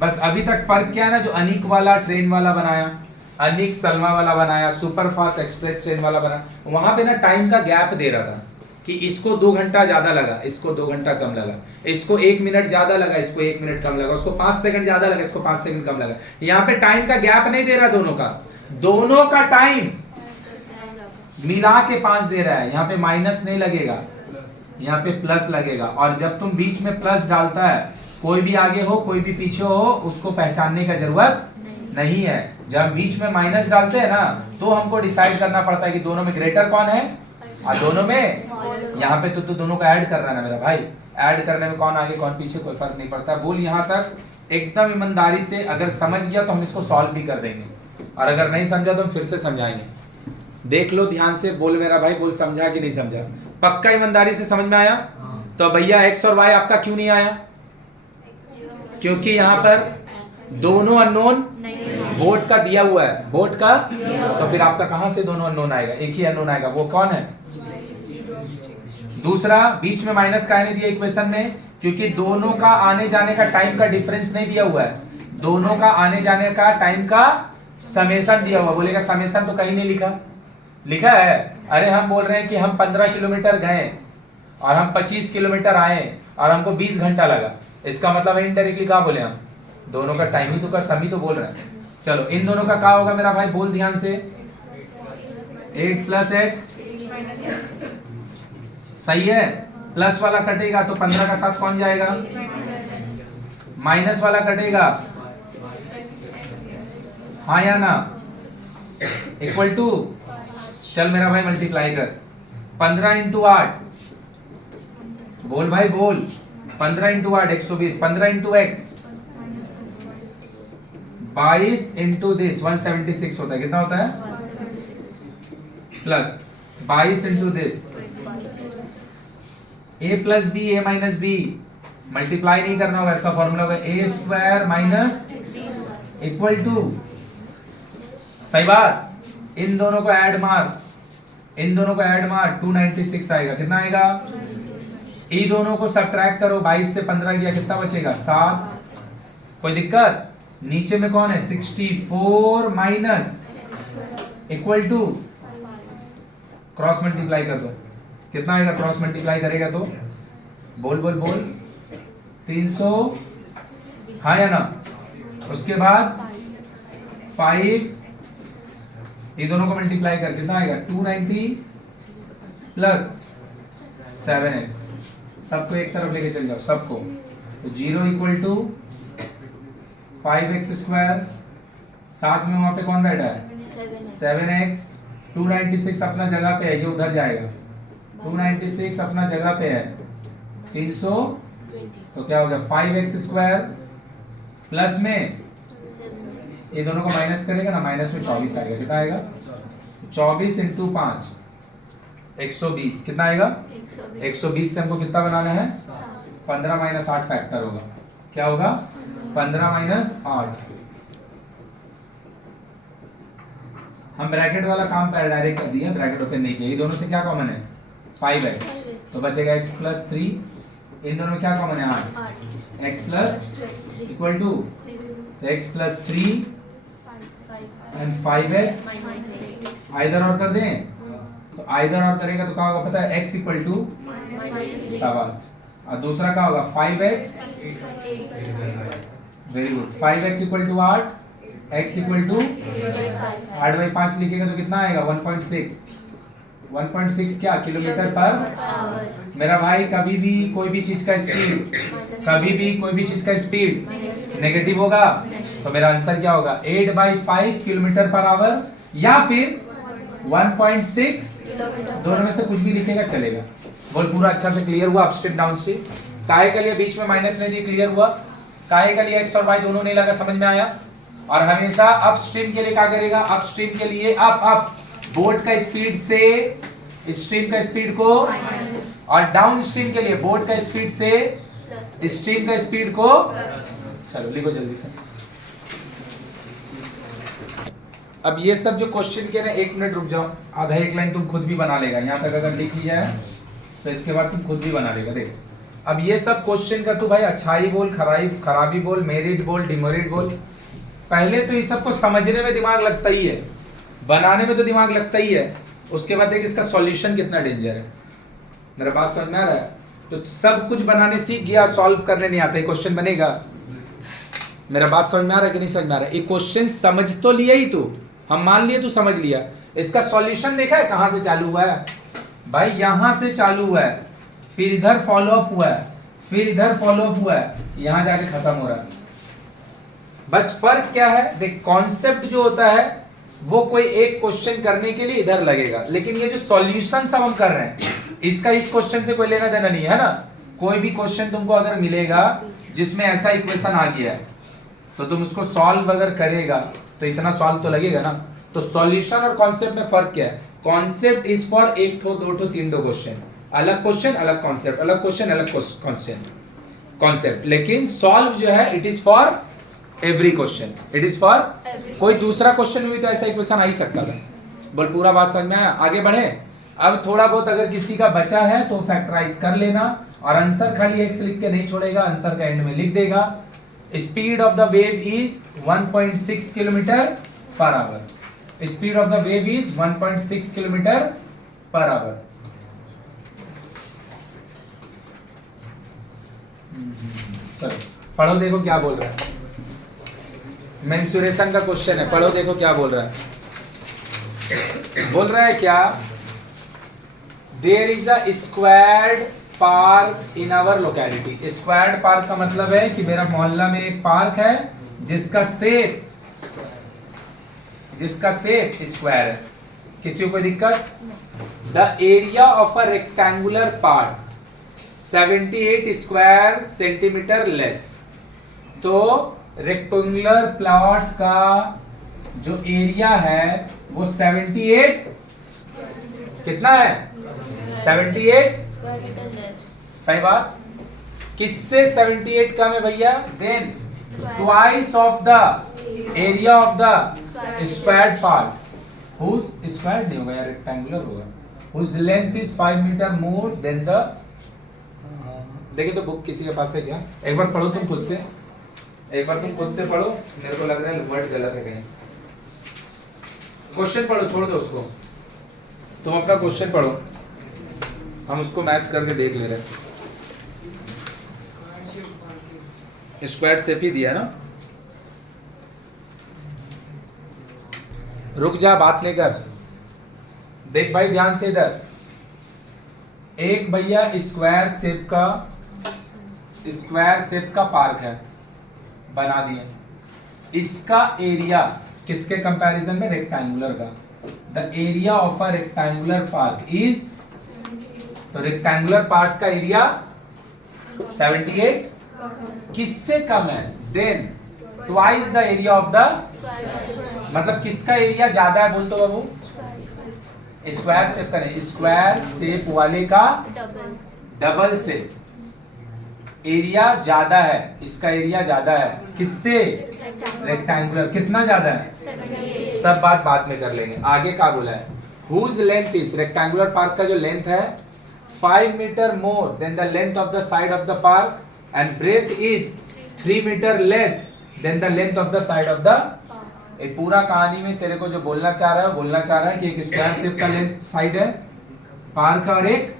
बस अभी तक फर्क क्या है ना जो अनिक वाला ट्रेन वाला बनाया अनिक सलमा वाला बनाया सुपर फास्ट एक्सप्रेस ट्रेन वाला बनाया वहां पे ना टाइम का गैप दे रहा था कि इसको 2 घंटा ज्यादा लगा इसको 2 घंटा कम लगा इसको 1 मिनट ज्यादा लगा इसको 1 मिनट कम लगा उसको 5 सेकंड ज्यादा लगा इसको 5 सेकंड कम लगा। यहाँ पे टाइम का गैप नहीं दे रहा दोनों का टाइम मिला के 5 दे रहा है। यहाँ पे माइनस नहीं लगेगा यहाँ पे प्लस लगेगा और जब तुम बीच में प्लस डालता है कोई भी आगे हो कोई भी पीछे हो उसको पहचानने का जरूरत नहीं है। जब बीच में माइनस डालते हैं ना तो हमको डिसाइड करना पड़ता है कि दोनों में ग्रेटर कौन है और दोनों में यहाँ पे तो दोनों को ऐड करना है ना मेरा भाई। ऐड करने में कौन आगे कौन पीछे कोई फर्क नहीं पड़ता। बोल यहाँ तक एकदम ईमानदारी से अगर समझ गया तो हम इसको सॉल्व भी कर देंगे और अगर नहीं समझा तो हम फिर से समझाएंगे। देख लो ध्यान से बोल मेरा भाई बोल समझा कि नहीं समझा पक्का ईमानदारी से समझ में आया। तो भैया एक्स और वाई आपका क्यों नहीं आया क्योंकि यहाँ पर दोनों अननोन बोट का दिया हुआ है बोट का तो फिर आपका कहां से दोनों अननोन आएगा एक ही अननोन आएगा वो कौन है दूसरा। बीच में माइनस का नहीं दिया इक्वेशन में क्योंकि दोनों का आने जाने का टाइम का डिफरेंस नहीं दिया हुआ है दोनों का आने जाने का टाइम का समेशन दिया हुआ। बोलेगा समेशन तो कहीं नहीं लिखा है। अरे हम बोल रहे हैं कि हम 15 किलोमीटर गए और हम 25 किलोमीटर आए और हमको 20 घंटा लगा इसका मतलब है इनडायरेक्टली क्या बोले हम दोनों का टाइम ही तो का समी तो बोल रहे हैं। चलो इन दोनों का क्या होगा मेरा भाई बोल ध्यान से 8 प्लस एक्स सही है प्लस वाला कटेगा तो 15 का साथ कौन जाएगा माइनस वाला कटेगा हाँ या ना इक्वल टू चल मेरा भाई मल्टीप्लाई कर 15 इंटू 8 बोल भाई बोल 15 into 8 120 15 into x 22 into this 176 होता है कितना होता है plus 22 into this a plus b a minus b multiply नहीं करना होगा इसका फॉर्मूला होगा a square minus equal to सही बात। इन दोनों को ऐड मार 296 आएगा कितना आएगा ये दोनों को सब्ट्रैक्ट करो 22 से 15 गया कितना बचेगा 7। कोई दिक्कत नीचे में कौन है 64 minus equal to cross multiply कर दो कितना आएगा क्रॉस मल्टीप्लाई करेगा तो बोल बोल बोल 300 हाँ या ना। उसके बाद 5 ये दोनों को मल्टीप्लाई कर कितना आएगा 290 प्लस 7x सबको एक तरफ लेके चल जाओ सबको तो 0 इक्वल टू 5x स्क्वायर साथ में वहां पे कौन बैठा है 7x 296 अपना जगह पे है ये उधर जाएगा 296 अपना जगह पे है 300 तो क्या हो गया 5x स्क्वायर प्लस में ये दोनों को माइनस करेगा ना माइनस में 24 आएगा कितना आएगा 24 इंटू 5 120 कितना आएगा 120 से हमको कितना बनाना है 15 माइनस 8 फैक्टर होगा क्या होगा 15 माइनस 8। हम ब्रैकेट वाला काम डायरेक्ट कर दिया ब्रैकेट ओपन नहीं किया ये दोनों से क्या कॉमन है 5x तो बचेगा x प्लस 3, इन दोनों में क्या कॉमन है 8, 8 x plus equal to x plus 3 and 5x either और कर दें, तो आइदर और करेगा तो क्या होगा पता है, x इक्वल टू शाबाश, और दूसरा क्या होगा 5x, very good, 5x equal to 8, x equal to 8/5 लिखेगा तो कितना आएगा 1.6 क्या किलोमीटर पर। मेरा भाई कभी भी कोई भी चीज का स्पीड नेगेटिव होगा, तो मेरा आंसर क्या होगा 8/5 किलोमीटर पर आवर या फिर 1.6, दोनों में से कुछ भी लिखेगा चलेगा। बोल पूरा अच्छा से क्लियर हुआ अपस्ट्रीम डाउनस्ट्रीम? काहे के लिए बीच में माइनस नहीं दिए, क्लियर हुआ? काहे के लिए x और y दोनों नहीं लगा, समझ में आया? और हमेशा अपस्ट्रीम के लिए क्या करेगा, अपस्ट्रीम के लिए अप बोट का स्पीड से स्ट्रीम का स्पीड को, और डाउन स्ट्रीम के लिए बोट का स्पीड से स्ट्रीम का स्पीड को। चलो लिखो जल्दी से। अब ये सब जो क्वेश्चन के ना, 1 मिनट रुक जाओ, आधा एक लाइन तुम खुद भी बना लेगा, यहाँ तक अगर लिख लिया है तो इसके बाद तुम खुद भी बना लेगा। देख अब ये सब क्वेश्चन का तू भाई अच्छाई बोल, खराबी बोल, मेरिट बोल, डिमेरिट बोल, पहले तो ये सबको समझने में दिमाग लगता ही है, बनाने में तो दिमाग लगता ही है, उसके बाद देख इसका सॉल्यूशन कितना डेंजर है। मेरा बात समझ में आ रहा है? तो सब कुछ बनाने सीख गया, सॉल्व करने नहीं आता, ये क्वेश्चन बनेगा। मेरा बात समझ में आ रहा है कि नहीं समझ में आ रहा है? ये क्वेश्चन समझ तो लिया ही तू, हम मान लिए तू समझ लिया, इसका सॉल्यूशन देखा है कहां से चालू हुआ है भाई, यहां से चालू हुआ है, फिर इधर फॉलो अप हुआ है, फिर इधर फॉलो अप हुआ है, यहां जाके खत्म हो रहा है। बस फर्क क्या है, देख कॉन्सेप्ट जो होता है वो कोई एक क्वेश्चन करने के लिए इधर लगेगा, लेकिन ये जो सॉल्यूशन सब हम कर रहे हैं इसका इस क्वेश्चन से कोई लेना देना नहीं है ना। कोई भी क्वेश्चन तुमको अगर मिलेगा जिसमें ऐसा इक्वेशन आ गया है तो तुम उसको सॉल्व अगर करेगा तो इतना सॉल्व तो लगेगा ना। तो सॉल्यूशन और कॉन्सेप्ट में फर्क क्या है, कॉन्सेप्ट इज फॉर 1 2 3 क्वेश्चन, अलग क्वेश्चन अलग कॉन्सेप्ट, अलग क्वेश्चन अलग कॉन्सेप्ट, लेकिन सॉल्व जो है it is for every question, it is for कोई दूसरा क्वेश्चन में भी तो ऐसा इक्वेशन आ ही सकता था। बोल पूरा बात समझ में आया? आगे बढ़े। अब थोड़ा बहुत अगर किसी का बचा है तो फैक्टराइज कर लेना, और आंसर खाली x लिख के नहीं छोड़ेगा, आंसर का एंड में लिख देगा। Speed of the wave is 1.6 kilometre per our, speed of the wave is 1.6 kilometre per our. चलो पढ़ो, देखो क्या बोल रहा है। मेंसुरेशन का क्वेश्चन है, पढ़ो देखो क्या बोल रहा है। बोल रहा है क्या, there is a squared park in our locality. Squared park का मतलब है कि मेरा मोहल्ला में एक पार्क है जिसका शेप स्क्वायर है। किसी को कोई दिक्कत? The area of a rectangular park 78 square centimetre less. तो रेक्टेंगुलर प्लॉट का जो एरिया है वो 78 कितना है, 78 सही बात। किससे 78 कम है भैया? Then twice of the area of the squared part, whose squared नहीं होगा यार, रेक्टेंगुलर होगा, whose length is 5 metre more than the. देखिए तो बुक किसी के पास है क्या? एक बार पढ़ो तुम खुद से, एक बार तुम खुद से पढ़ो, मेरे को लग रहा है वर्ड गलत है कहीं। क्वेश्चन पढ़ो, छोड़ दो उसको, तुम अपना क्वेश्चन पढ़ो, हम उसको मैच करके देख ले रहे हैं। स्क्वायर शेप ही दिया है ना। रुक जा, बात नहीं कर, देख भाई ध्यान से इधर। एक भैया स्क्वायर शेप का पार्क है, बना दिए। इसका एरिया किसके कंपैरिजन में? रेक्टेंगुलर का। The area of a rectangular park is, तो रेक्टेंगुलर पार्क का एरिया 78 किससे कम है? Then twice the area of the, मतलब किसका एरिया ज्यादा है? बोल तो बाबू, स्क्वायर शेप का नहीं, स्क्वायर शेप वाले का डबल से एरिया ज्यादा है, इसका एरिया ज्यादा है किससे? रेक्टेंगुलर। कितना ज्यादा है? सब बात बाद में कर लेंगे। आगे क्या बोला है? Whose length is, rectangular park का जो लेंथ है 5 meter more than the length of the side of the park and breadth is 3 meter less than the length of the side of the ये पूरा कहानी में तेरे को जो बोलना चाह रहा है कि एक स्क्वायर शेप का लेंथ साइड है पार्क और एक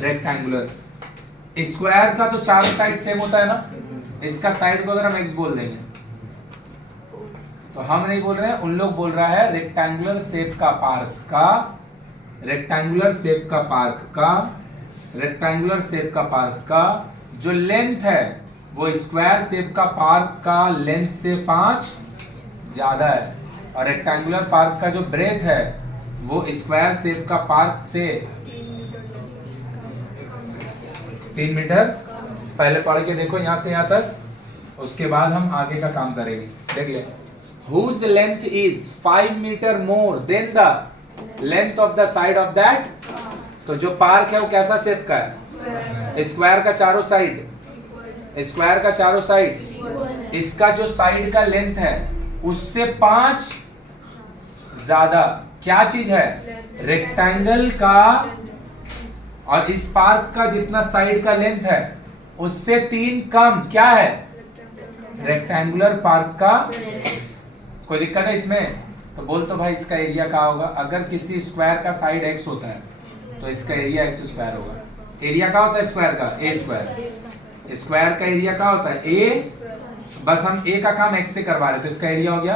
रेक्टेंगुलर। स्क्वायर का तो चारों साइड सेम होता है ना, इसका साइड को अगर हम x बोल देंगे तो हम नहीं बोल रहे हैं, उन लोग बोल रहा है रेक्टेंगुलर शेप का पार्क का, रेक्टेंगुलर शेप का पार्क का, रेक्टेंगुलर शेप का पार्क का जो लेंथ है वो स्क्वायर शेप का पार्क का लेंथ से 5 ज्यादा है, और रेक्टेंगुलर पार्क का जो ब्रेथ है वो स्क्वायर शेप का पार्क से 3 मीटर। पहले पढ़ के देखो यहाँ से यहाँ तक, उसके बाद हम आगे का काम करेंगे। देख ले, whose length is 5 meter more than the length of the side of that। तो जो पार्क है वो कैसा शेप का है? स्क्वायर का चारों साइड, स्क्वायर का चारों साइड, इसका जो साइड का लेंथ है उससे 5 ज्यादा क्या चीज है? रेक्टेंगल का, और इस पार्क का जितना साइड का लेंथ है उससे 3 कम क्या है? रेक्टेंगुलर पार्क का। कोई दिक्कत है इसमें? तो बोल तो भाई इसका एरिया क्या होगा? अगर किसी स्क्वायर का साइड x होता है तो इसका एरिया x स्क्वायर होगा। एरिया क्या होता है स्क्वायर का? a square. स्क्वायर का एरिया क्या होता है? a, बस हम a का काम x से करवा रहे तो इसका एरिया हो गया।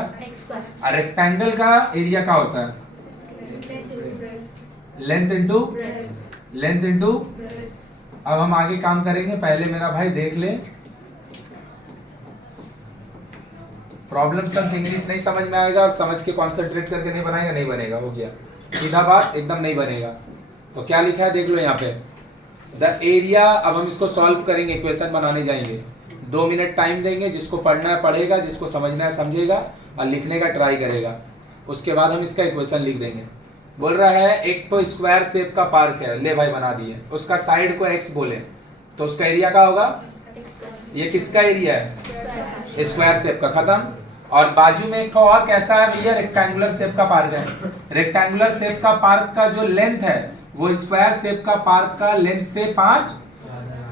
और रेक्टेंगल का एरिया क्या होता है? Length into length into. अब हम आगे काम करेंगे, पहले मेरा भाई देख ले। प्रॉब्लम सम्स इंग्लिश नहीं समझ में आएगा, समझ के कॉन्सेंट्रेट करके नहीं बनाएगा, नहीं बनेगा, हो गया सीधा बात, एकदम नहीं बनेगा। तो क्या लिखा है देख लो यहाँ पे, द एरिया। अब हम इसको सॉल्व करेंगे, इक्वेशन बनाने जाएंगे, 2 मिनट टाइम देंगे, जिसको पढ़ना है पढ़ेगा, जिसको समझना है समझेगा और लिखने का ट्राई करेगा, उसके बाद हम इसका इक्वेशन लिख देंगे। बोल रहा है एक तो स्क्वायर शेप का पार्क है, ले भाई बना दिए, उसका साइड को x बोले तो उसका एरिया क्या होगा? ये किसका एरिया है? स्क्वायर शेप का, खत्म। और बाजू में एक और कैसा है भैया? रेक्टेंगुलर शेप का पार्क है। रेक्टेंगुलर शेप का पार्क का जो लेंथ है वो स्क्वायर शेप का पार्क का लेंथ से 5,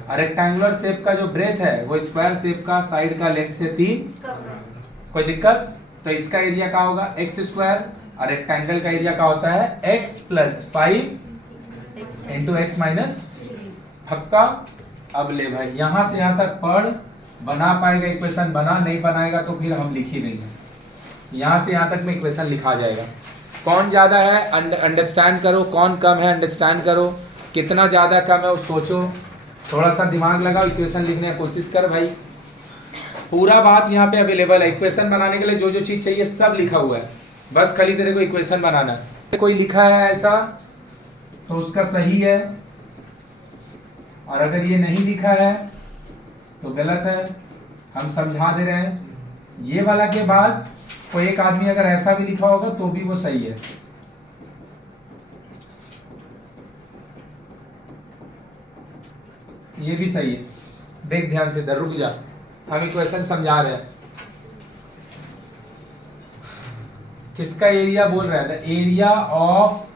और रेक्टेंगुलर शेप का जो ब्रेथ है वो स्क्वायर शेप का साइड का लेंथ से 3। कोई दिक्कत? तो इसका एरिया क्या होगा? x स्क्वायर, और रेक्टेंगल का एरिया क्या होता है? x plus 5 into x minus पक्का। अब ले भाई यहां से यहां तक पढ़, बना पाएगा इक्वेशन बना, नहीं बनाएगा तो फिर हम लिख ही देंगे। यहां से यहां तक में इक्वेशन लिखा जाएगा। कौन ज्यादा है अंडरस्टैंड करो, कौन कम है अंडरस्टैंड करो, कितना ज्यादा कम है वो सोचो, थोड़ा सा दिमाग लगाओ, इक्वेशन लिखने की कोशिश कर भाई। पूरा बात यहाँ पे अवेलेबल है, इक्वेशन बनाने के लिए जो जो चीज चाहिए सब लिखा हुआ है, बस खाली तेरे को इक्वेशन बनाना है। कोई लिखा है ऐसा तो उसका सही है, और अगर ये नहीं लिखा है तो गलत है, हम समझा दे रहे हैं। ये वाला के बाद कोई एक आदमी अगर ऐसा भी लिखा होगा तो भी वो सही है। ये भी सही है, देख ध्यान से, इधर रुक जा, हम इक्वेशन समझा रहे हैं। किसका एरिया बोल रहा है? द एरिया ऑफ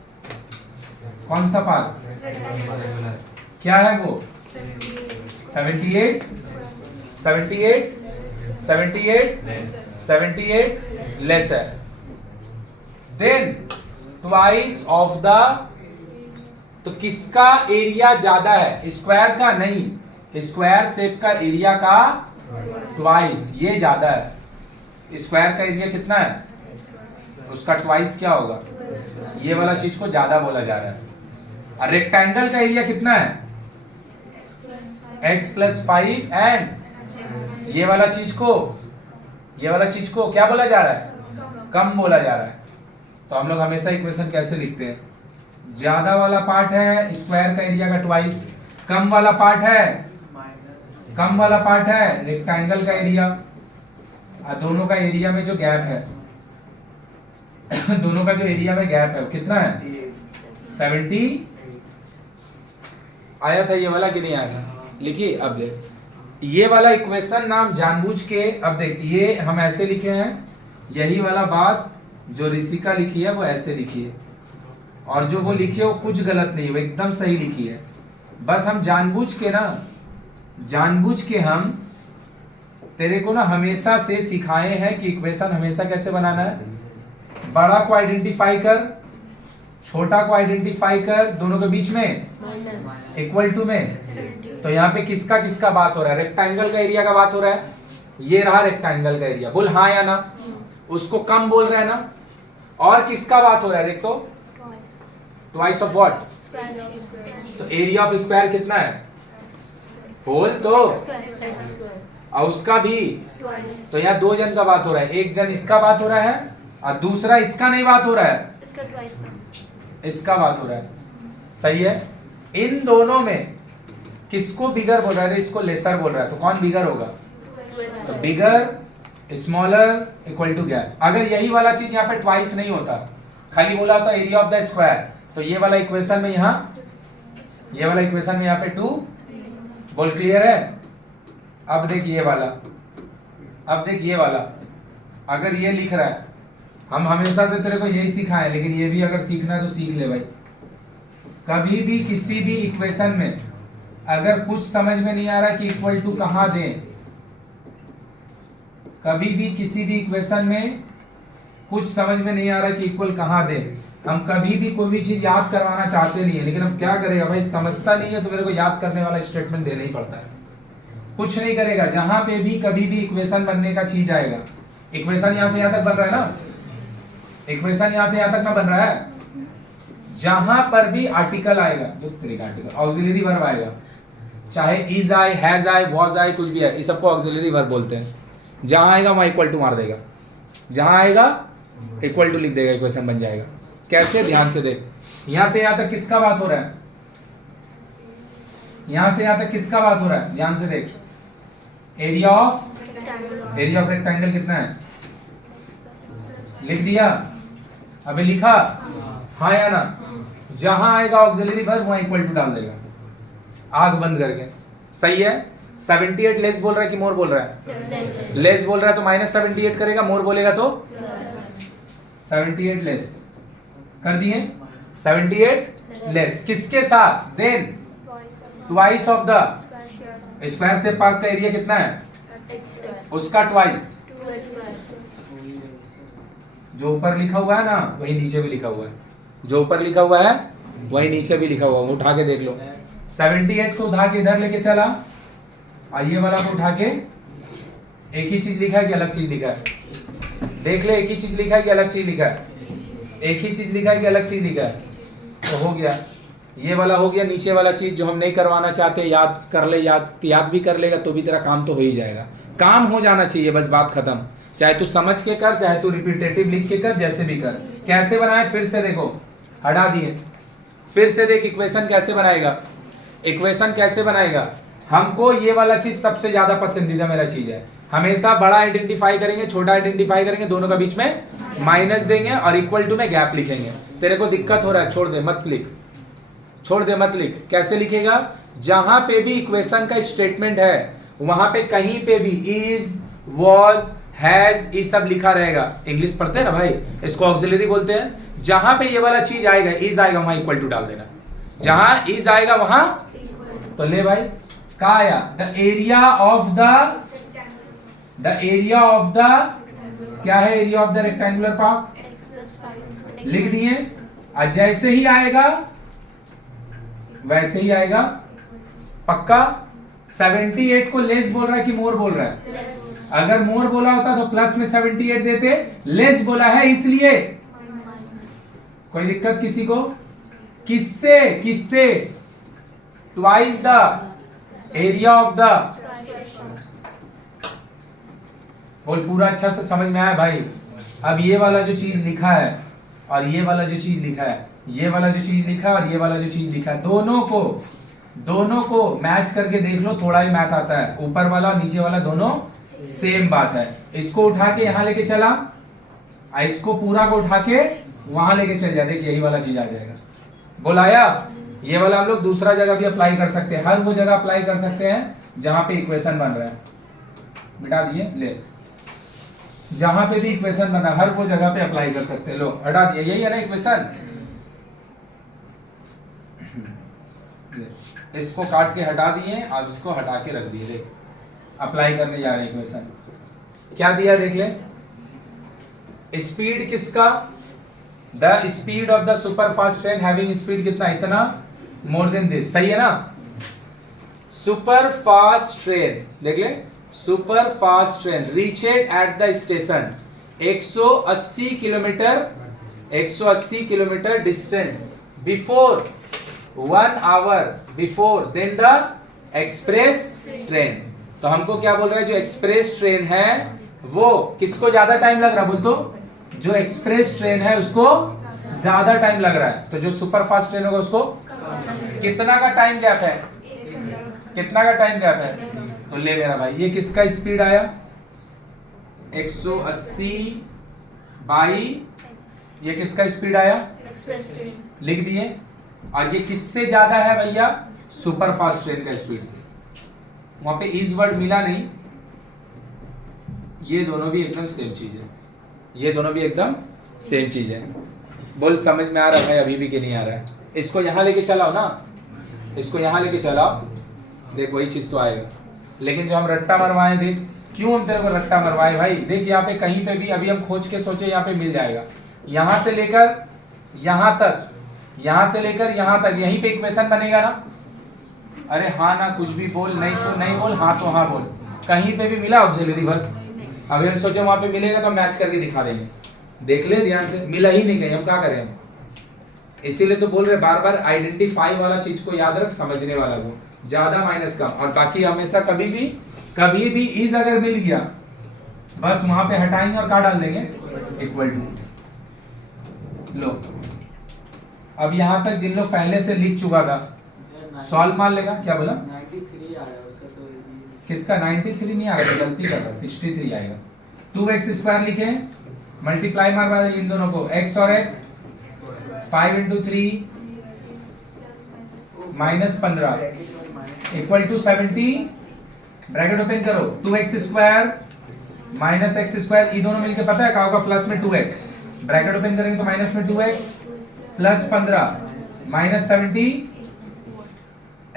कौन सा पार्क? क्या है वो? 78 78 78 78 लेस है देन ट्वाइस ऑफ द। तो किसका एरिया ज्यादा है? स्क्वायर का नहीं, स्क्वायर शेप का एरिया का ट्वाइस ये ज्यादा है। स्क्वायर का एरिया कितना है? उसका ट्वाइस क्या होगा? ये वाला चीज को ज्यादा बोला जा रहा है। और रेक्टेंगल का एरिया कितना है? x प्लस 5 एंड ये वाला चीज को क्या बोला जा रहा है? कम बोला जा रहा है। तो हम लोग हमेशा इक्वेशन कैसे लिखते हैं? ज्यादा वाला पार्ट है स्क्वायर का एरिया का ट्वाइस, कम वाला पार्ट है रेक्टेंगल का एरिया, और दोनों का एरिया में जो गैप है दोनों का जो एरिया में गैप है वो कितना है? 70 आया था ये वाला कि नहीं आया था? लिखिए अब देख, ये वाला इक्वेशन नाम जानबूझ के, अब देख ये हम ऐसे लिखे हैं, यही वाला बात जो ऋषिका लिखी है वो ऐसे लिखी है। और जो वो लिखी है वो कुछ गलत नहीं, वो एकदम सही लिखी है। बस हम जानबूझ के हम तेरे को ना हमेशा से सिखाए हैं कि इक्वेशन हमेशा कैसे बनाना है। बड़ा को आइडेंटिफाई कर, छोटा को आइडेंटिफाई कर, दोनों के बीच में माइनस इक्वल टू में। तो यहाँ पे किसका किसका बात हो रहा है? रेक्टेंगल का एरिया का बात हो रहा है। ये रहा रेक्टेंगल का एरिया, बोल हाँ या ना। उसको कम बोल रहा है ना। और किसका बात हो रहा है? देख तो, ट्वाइस ऑफ व्हाट? तो एरिया ऑफ स्क्वायर कितना है? होल तो, और उसका भी। तो यहाँ दो जन का बात हो रहा है, एक जन इसका बात हो रहा है और दूसरा इसका नहीं बात हो रहा है, इसका बात हो रहा है। सही है। इन दोनों में किसको बिगर बोल रहा है? इसको लेसर बोल रहा है। तो कौन बिगर होगा? तो बिगर स्मॉलर इक्वल टू गैप। अगर यही वाला चीज यहाँ पे ट्वाइस नहीं होता, खाली बोला होता एरिया ऑफ द स्क्वायर, तो ये वाला इक्वेशन में यहाँ, ये वाला इक्वेशन में यहाँ पे 2। बोल क्लियर है? अब देख ये वाला, अब देख ये वाला, अगर ये लिख रहा है, हम हमेशा से तेरे को यही सिखाए, लेकिन ये भी अगर सीखना है तो सीख ले भाई। कभी भी किसी भी इक्वेशन में अगर कुछ समझ में नहीं आ रहा कि इक्वल टू कहां दें, कभी भी किसी भी इक्वेशन में कुछ समझ में नहीं आ रहा कि इक्वल कहां दें, हम कभी भी कोई भी चीज याद करवाना चाहते नहीं है, लेकिन हम क्या करेगा भाई, समझता नहीं है तो मेरे को याद करने वाला स्टेटमेंट देना ही पड़ता है। कुछ नहीं करेगा, जहां पे भी कभी भी इक्वेशन बनने का चीज आएगा, इक्वेशन यहां से यहां तक बन रहा है ना, इक्वेशन यहां से यहां तक ना बन रहा है, जहां पर भी आर्टिकल आएगा, जो तरीका आर्टिकल ऑक्सिलरी वर्ब आएगा, चाहे इज आए, हैज आए, वाज आए, कुछ भी है, इस सबको ऑक्सिलरी वर्ब बोलते हैं। जहां आएगा वहां इक्वल टू मार देगा, जहां आएगा इक्वल टू लिख देगा, इक्वेशन बन जाएगा। कैसे? ध्यान से देख, यहां से यहां तक किसका बात हो रहा है? यहां से यहां तक किसका बात हो रहा है? ध्यान से देख, एरिया ऑफ रेक्टेंगल कितना है? लिख दिया? अबे लिखा? हाँ या ना? जहां आएगा ऑक्सिलरी वर्ब वहां इक्वल टू डाल देगा, आग बंद करके। सही है। 78 लेस बोल रहा है कि मोर बोल रहा है? लेस बोल रहा है तो -78 करेगा, मोर बोलेगा तो 78 लेस कर दिए। 78 लेस किसके साथ? Then twice of the square से पार्क का एरिया कितना है? उसका ट्वाइस। जो ऊपर लिखा हुआ है ना वही नीचे भी लिखा हुआ है, जो ऊपर लिखा हुआ है वही नीचे भी लिखा हुआ है, उठा के देख लो। 78 को उठा के इधर लेके चला, और ये वाला को उठा के, एक ही चीज लिखा है कि अलग चीज लिखा है? देख ले, एक ही चीज लिखा है कि अलग चीज लिखा है? एक ही चीज लिखा है कि अलग चीज लिखा है? तो हो गया, ये वाला हो गया। नीचे वाला चीज जो हम नहीं करवाना चाहते, याद कर ले, याद भी कर लेगा तो भी तेरा काम तो हो ही जाएगा। काम हो जाना चाहिए, बस बात खत्म। चाहे तू समझ के कर, चाहे तू रिपीटेटिव लिख के कर, जैसे भी कर। कैसे बनाए फिर से देखो, हटा दिए, फिर से देख इक्वेशन कैसे बनाएगा। इक्वेशन कैसे बनाएगा? हमको ये वाला चीज सबसे ज्यादा पसंदीदा मेरा चीज है। हमेशा बड़ा आइडेंटिफाई करेंगे, छोटा आइडेंटिफाई करेंगे, दोनों का बीच में माइनस देंगे और इक्वल टू में गैप लिखेंगे। तेरे को दिक्कत हो रहा है, छोड़ दे, मत लिख, छोड़ दे, मत लिख। कैसे लिखेगा? जहां पे भी इक्वेशन का स्टेटमेंट है वहां पे कहीं पे भी इज, वॉज, हैज, ये सब लिखा रहेगा। इंग्लिश पढ़ते हैं ना भाई, इसको ऑक्सिलरी बोलते हैं। जहां पे ये वाला चीज आएगा, इज आएगा, वहां इक्वल टू डाल देना। जहां इज आएगा वहां, तो ले भाई, क्या आया? द एरिया ऑफ द क्या है? Area of the rectangular part लिख दिए। और जैसे ही आएगा वैसे ही आएगा, पक्का। 78 को लेस बोल रहा है कि मोर बोल रहा है? अगर मोर बोला होता तो प्लस में 78 देते, लेस बोला है इसलिए। कोई दिक्कत किसी को? किससे? Twice the area of the. बोल पूरा अच्छा से समझ में आया भाई? अब ये वाला जो चीज लिखा है और ये वाला जो चीज लिखा है, ये वाला जो चीज लिखा है और ये वाला जो चीज लिखा है, दोनों को मैच करके देख लो, थोड़ा ही मैथ आता है। ऊपर वाला नीचे वाला दोनों सेम बात है। इसको उठा के यहां लेके चला, इसको पूरा को उठा के वहां लेके चल जा, देखिए यही वाला चीज आ जाएगा। बोलाया? ये वाला हम लोग दूसरा जगह भी अप्लाई कर सकते हैं, हर वो जगह अप्लाई कर सकते हैं जहां पे इक्वेशन बन रहा है। मिटा दिए, ले, जहां पे भी इक्वेशन बना हर वो जगह पे अप्लाई कर सकते हैं। लो, हटा दिए, यही है ना इक्वेशन? इसको काट के हटा दिए और इसको हटा के रख दिए। देख अप्लाई करने जा रहे हैं इक्वेशन। क्या दिया देख ले, स्पीड किसका, the speed of the super fast train having speed कितना, इतना, मोर देन दिस, सही है ना। सुपर फास्ट ट्रेन देख ले, super fast train reached at the station 180 kilometre, 180 kilometre distance before 1 hour before then the express train. तो हमको क्या बोल रहा है, जो एक्सप्रेस ट्रेन है वो किसको ज्यादा टाइम लग रहा है, बोल तो जो एक्सप्रेस ट्रेन है उसको ज्यादा टाइम लग रहा है। तो जो सुपर फास्ट ट्रेन होगा उसको कितना का टाइम गैप है, कितना का टाइम गैप है। तो ले मेरा भाई, ये किसका स्पीड आया 180 बाई, ये किसका स्पीड आया, एक्सप्रेस ट्रेन। लिख दिए। और ये किससे ज्यादा है भैया, सुपर फास्ट ट्रेन का स्पीड से। वहां पे इज वर्ड मिला नहीं, ये दोनों भी एकदम सेम चीज है, ये दोनों भी एकदम सेम चीज है। बोल समझ में आ रहा है अभी भी कि नहीं आ रहा है। इसको यहाँ लेके चलाओ ना, इसको यहाँ लेके चलाओ, देख वही चीज तो आएगा। लेकिन जो हम रट्टा मरवाए, देख क्यों हम तेरे को रट्टा मरवाए भाई, देख यहाँ पे कहीं पे भी अभी हम खोज के सोचे यहाँ पे मिल जाएगा। यहाँ से लेकर यहाँ तक, यहाँ से लेकर यहाँ तक, यहीं पे इक्वेशन बनेगा ना। अरे हाँ ना, कुछ भी बोल, नहीं तो नहीं बोल, हाँ तो हाँ बोल। कहीं पे भी मिला ऑक्सिलरी वर्ब, अभी हम सोचे वहां पे मिलेगा तो मैच करके दिखा देंगे। देख ले ध्यान से, मिला ही नहीं कहीं, हम क्या करें हम। इसीलिए तो बोल रहे बार बार आइडेंटिफाई वाला चीज को याद रख, समझने वाला को, ज्यादा माइनस कम। और बाकी हमेशा कभी भी इज अगर मिल गया बस वहां पे हटाएंगे और क्या डाल देंगे, इक्वल टू। लो अब यहां तक जिन लोग पहले से लिख चुका था सॉल्व मान लेगा। क्या बोला, 93 आ रहा है उसका, तो किसका 93 नहीं आ रहा, गलती कर रहा, 63 आएगा। 2x स्क्वायर लिखे, मल्टीप्लाई मारवा दे इन दोनों को, x और x, 5 into 3 minus 15 equal to 70, bracket open करो, 2x square minus x square, ये दोनों मिलके पता है क्या होगा, प्लस में 2x, ब्रैकेट ओपन करेंगे तो माइनस में 2x plus 15 minus 70,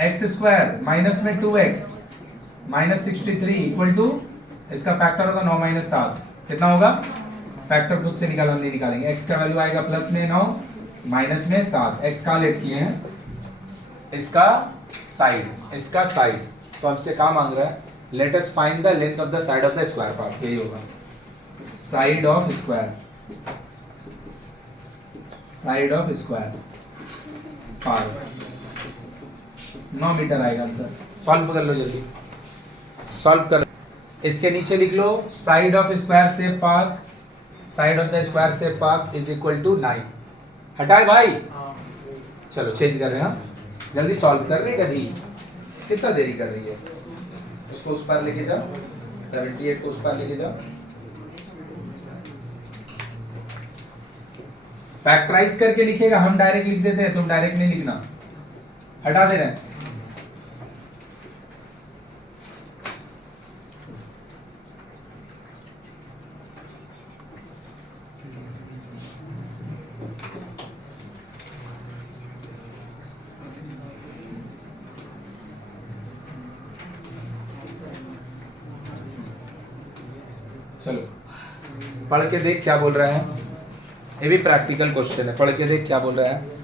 x square minus में 2x माइनस 63 इक्वल टू, इसका फैक्टर होगा 9 माइनस 7, कितना होगा, फैक्टर खुद से निकाल, हम नहीं निकालेंगे। x का वैल्यू आएगा प्लस में 9 माइनस में 7, x का लेट किए हैं, इसका साइड। तो हमसे क्या मांग रहा है, let us find the length of the side of the square part, यही होगा side of square, side of square part 9 metre आएगा आंसर। सॉल्व कर लो जल्दी, सॉल्व कर। इसके नीचे लिख लो side of square shape park, side of the square shape park is equal to 9। हटाए भाई, चलो चेंज कर रहे हैं हम, जल्दी सॉल्व कर रहे कभी, कितना देरी कर रही है। उसको उस पर लेके जाओ, 78 को उस पर लेके जाओ, फैक्टराइज करके लिखेगा, हम डायरेक्ट लिख देते हैं, तुम डायरेक्ट नहीं लिखना, हटा दे रहे हैं। चलो पढ़ के देख क्या बोल रहा है, ये भी प्रैक्टिकल क्वेश्चन है, पढ़ के देख क्या बोल रहा है।